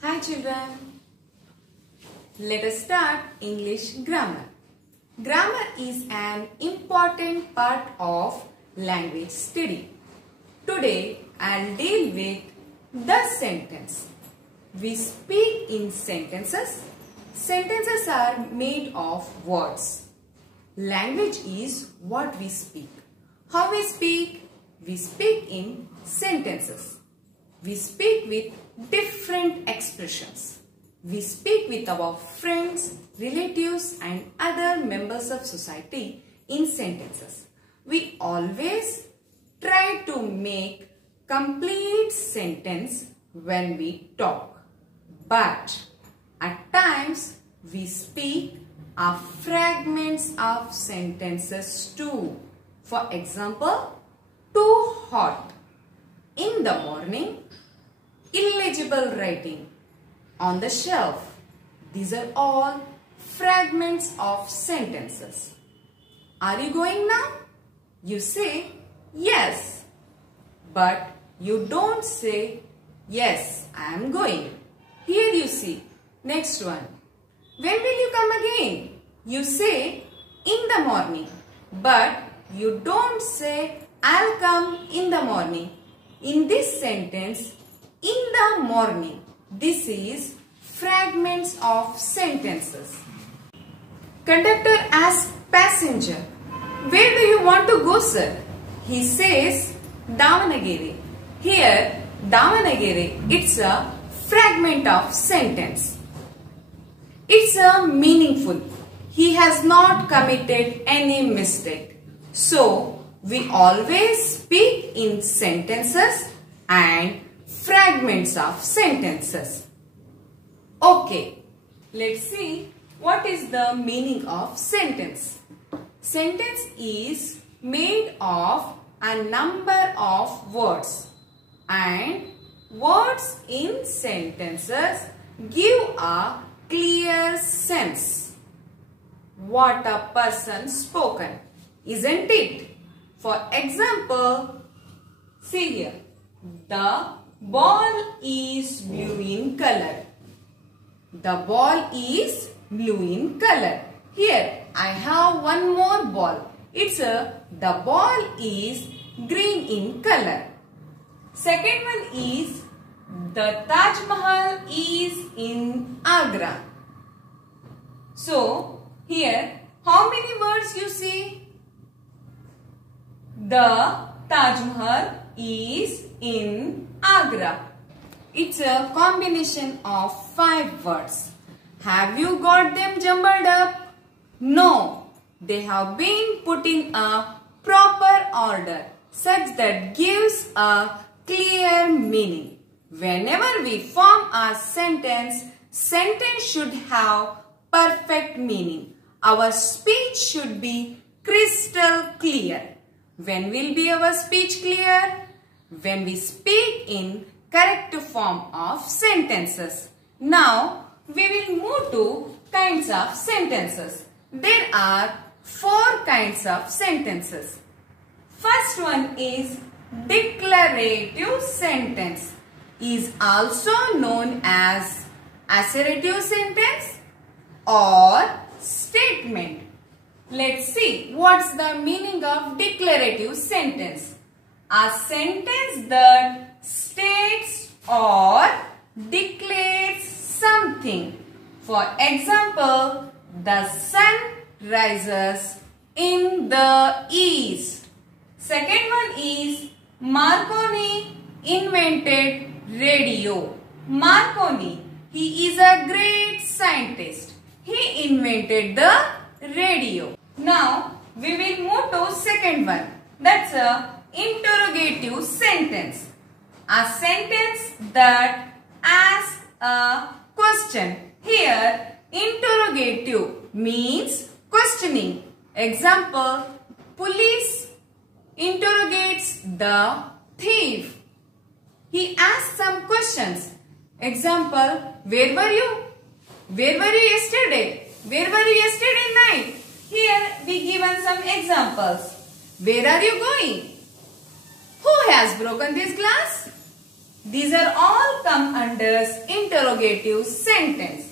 Hi children, let us start English grammar. Grammar is an important part of language study. Today I'll deal with the sentence. We speak in sentences. Sentences are made of words. Language is what we speak. How we speak? We speak in sentences. We speak with different expressions. We speak with our friends, relatives and other members of society in sentences. We always try to make complete sentence when we talk. But at times we speak fragments of sentences too. For example, too hot. In the morning, illegible writing. On the shelf. These are all fragments of sentences. Are you going now? You say yes. But you don't say yes, I am going. Here you see. Next one. When will you come again? You say in the morning. But you don't say I'll come in the morning. In this sentence, in the morning, this is fragments of sentences. Conductor asks passenger, where do you want to go, sir? He says Davanagere. Here, Davanagere, it's a fragment of sentence. It's a meaningful. He has not committed any mistake. So, we always speak in sentences and fragments of sentences. Okay, let's see what is the meaning of sentence. Sentence is made of a number of words, and words in sentences give a clear sense what a person spoken, isn't it? For example, see here, the ball is blue in color. The ball is blue in color. Here, I have one more ball. The ball is green in color. Second one is, the Taj Mahal is in Agra. So, here, how many words you see? The Taj Mahal is in Agra. It's a combination of 5 words. Have you got them jumbled up? No. They have been put in a proper order such that gives a clear meaning. Whenever we form a sentence, sentence should have perfect meaning. Our speech should be crystal clear. When will be our speech clear? When we speak in correct form of sentences. Now, we will move to kinds of sentences. There are 4 kinds of sentences. First one is declarative sentence. Is also known as assertive sentence or statement. Let's see what's the meaning of declarative sentence. A sentence that states or declares something. For example, the sun rises in the east. Second one is Marconi invented radio. Marconi, he is a great scientist. He invented the radio. Now, we will move to second one. That's a interrogative sentence. A sentence that asks a question. Here, interrogative means questioning. Example, police interrogates the thief. He asks some questions. Example, where were you? Where were you yesterday? Where were you yesterday night? Here we given some examples. Where are you going? Who has broken this glass? These are all come under interrogative sentence.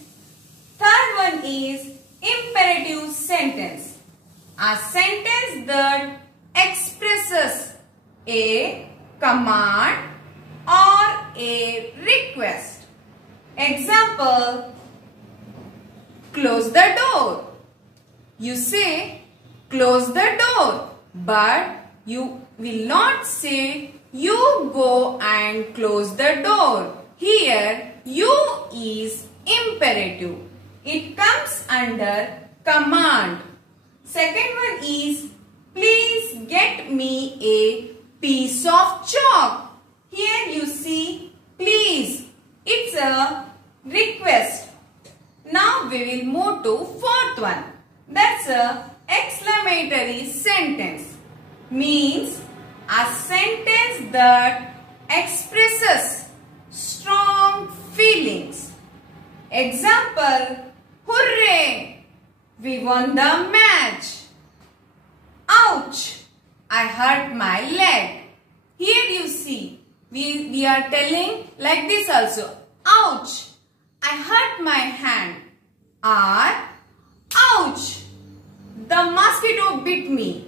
Third one is imperative sentence. A sentence that expresses a command or a request. Example, close the door. You say, close the door, but you will not say, you go and close the door. Here, you is imperative. It comes under command. Second one is, please get me a piece of chalk. Here you see, please. It's a request. Now we will move to fourth one. That's a exclamatory sentence. Means a sentence that expresses strong feelings. Example, hooray! We won the match. Ouch! I hurt my leg. Here you see, we are telling like this also. Ouch! I hurt my hand. Or, ouch! The mosquito bit me.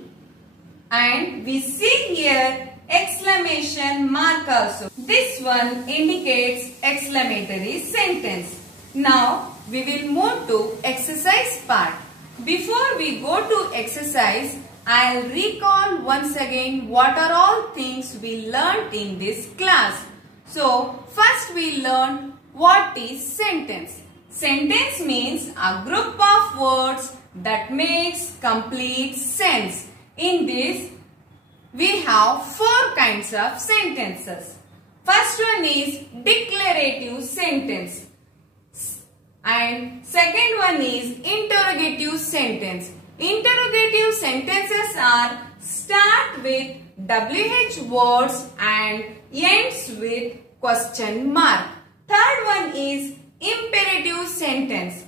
And we see here exclamation mark also. This one indicates exclamatory sentence. Now we will move to exercise part. Before we go to exercise, I'll recall once again what are all things we learned in this class. So first we learned what is sentence. Sentence means a group of words that makes complete sense. In this, we have four kinds of sentences. First one is declarative sentence. And second one is interrogative sentence. Interrogative sentences are start with WH words and ends with question mark. Third one is imperative sentence.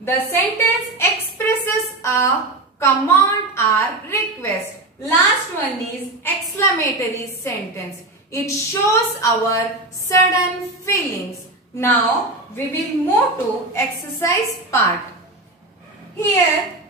The sentence expresses a command or request. Last one is exclamatory sentence. It shows our sudden feelings. Now we will move to exercise part. Here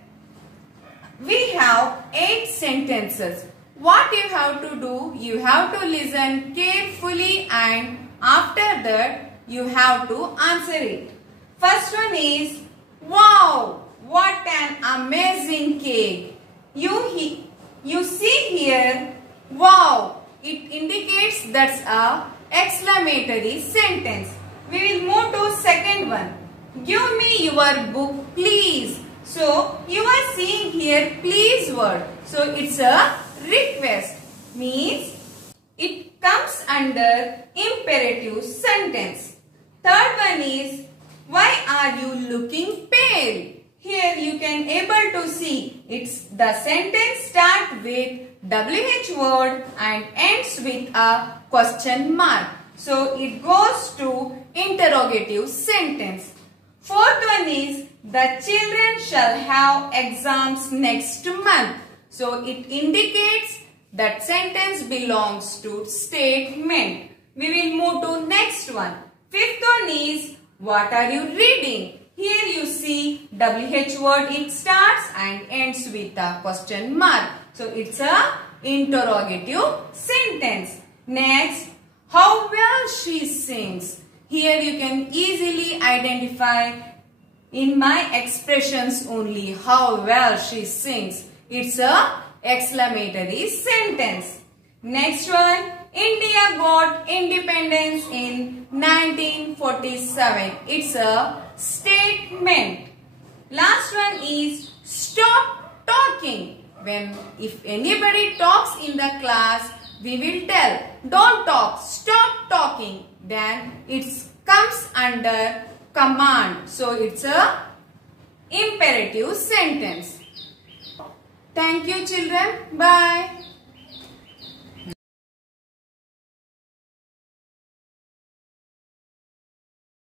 we have 8 sentences. What you have to do? You have to listen carefully and after that you have to answer it. First one is, wow! What an amazing cake. You see here, wow. It indicates that's a exclamatory sentence. We will move to second one. Give me your book, please. So, you are seeing here please word. So, it's a request. Means, it comes under imperative sentence. Third one is, why are you looking pale? Here you can able to see it's the sentence start with WH word and ends with a question mark. So it goes to interrogative sentence. Fourth one is the children shall have exams next month. So it indicates that sentence belongs to statement. We will move to next one. Fifth one is what are you reading? Here you see WH word, it starts and ends with a question mark. So it's a interrogative sentence. Next, how well she sings. Here you can easily identify in my expressions only how well she sings. It's a exclamatory sentence. Next one, India got independence in 1947. It's a statement. Last one is stop talking. If anybody talks in the class, we will tell don't talk, stop talking. Then it comes under command. So it's a imperative sentence. Thank you children. Bye.